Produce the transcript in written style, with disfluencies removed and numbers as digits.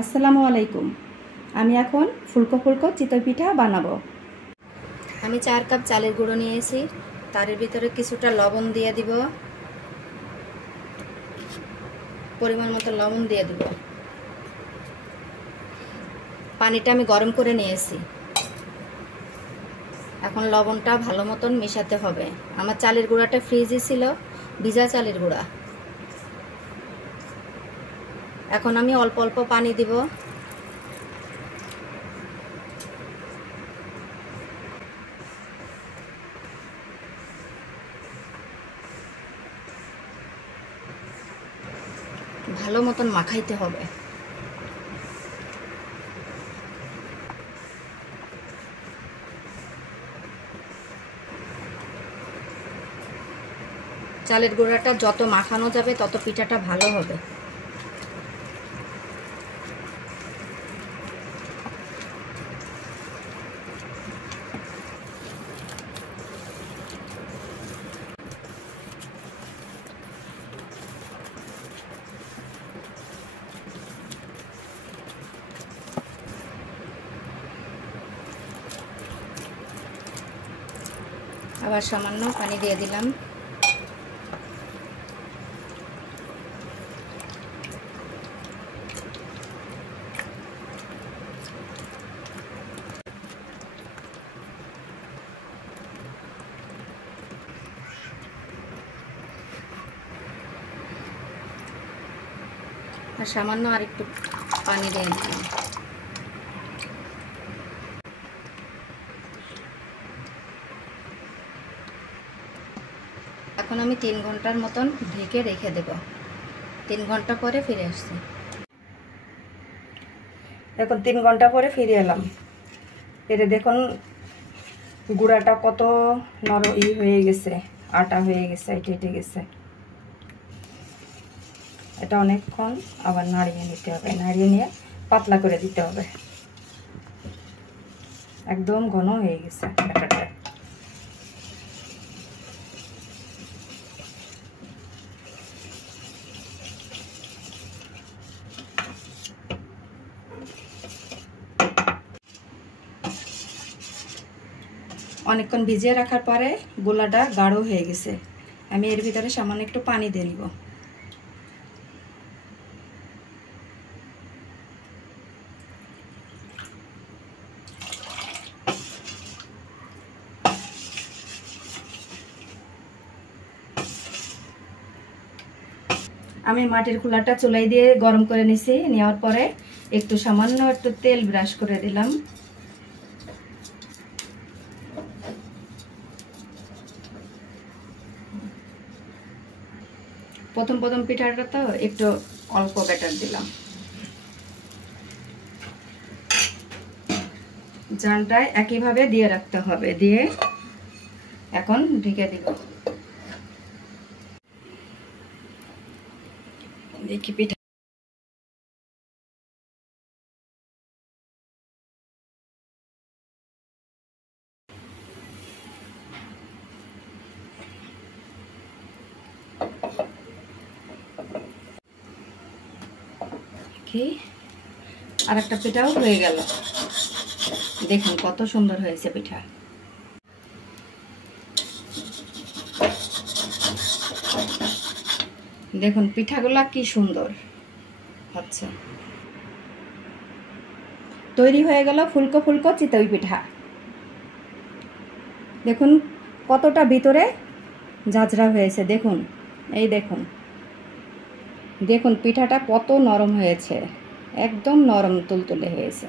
আসসালামু আলাইকুম। আমি এখন ফুলকো ফুলকো চিতই পিঠা বানাবো। আমি 4 কাপ চালের গুঁড়ো নিয়েছি, তার ভিতরে কিছুটা লবণ দিয়ে দিব, পরিমাণ মতো লবণ দিয়ে দিব। পানিটা আমি গরম করে নিয়েছি। এখন লবণটা ভালো মতন মেশাতে হবে। আমার চালের গুঁড়াটা ফ্রিজে ছিল, ভিজা চালের গুঁড়া। এখন আমি অল্প অল্প পানি দিব। ভালো মতন মাখাইতে হবে। চালের গুঁড়াটা যত মাখানো যাবে তত পিঠাটা ভালো হবে। আবার সামান্য পানি দিয়ে দিলাম। আর সামান্য আরেকটু পানি দিয়ে দিলাম। এখন আমি 3 ঘন্টার মতন ঢেকে রেখে দেব। 3 ঘন্টা পরে ফিরে আসছি। এখন 3 ঘন্টা পরে ফিরে এলাম। এটা দেখুন গুঁড়াটা কত নরম হয়ে গেছে, আটা হয়ে গেছে, এটে গেছে। এটা অনেকক্ষণ আবার নাড়িয়ে নিতে হবে, নাড়িয়ে নিয়ে পাতলা করে দিতে হবে। একদম ঘন হয়ে গেছে ব্যাটারটা। অনেকক্ষণ ভিজিয়ে রাখার পরে গোলাটা গাঢ় হয়ে গেছে। আমি এর ভিতরে সামান্য একটু পানি দিয়ে নিব। আমি মাটির খোলাটা চুলাই দিয়ে গরম করে নিছি। নেওয়ার পরে একটু সামান্য একটু তেল ব্রাশ করে দিলাম। প্রথম পিঠাটা তো একটু অল্প ব্যাটার দিলাম। জালটা একইভাবে দিয়ে রাখতে হবে। দিয়ে এখন ঢেকে দিব। দেখি পিঠা কি আর একটা পিঠাও হয়ে গেল। দেখুন কত সুন্দর হয়েছে পিঠা। দেখুন পিঠাগুলা কি সুন্দর হচ্ছে। তৈরি হয়ে গেল ফুলকো ফুলকো চিতই পিঠা। দেখুন কতটা ভিতরে ঝাঁঝরা হয়েছে। দেখুন, এই দেখুন, দেখুন পিঠাটা কত নরম হয়েছে, একদম নরম তুলতুলে হয়েছে।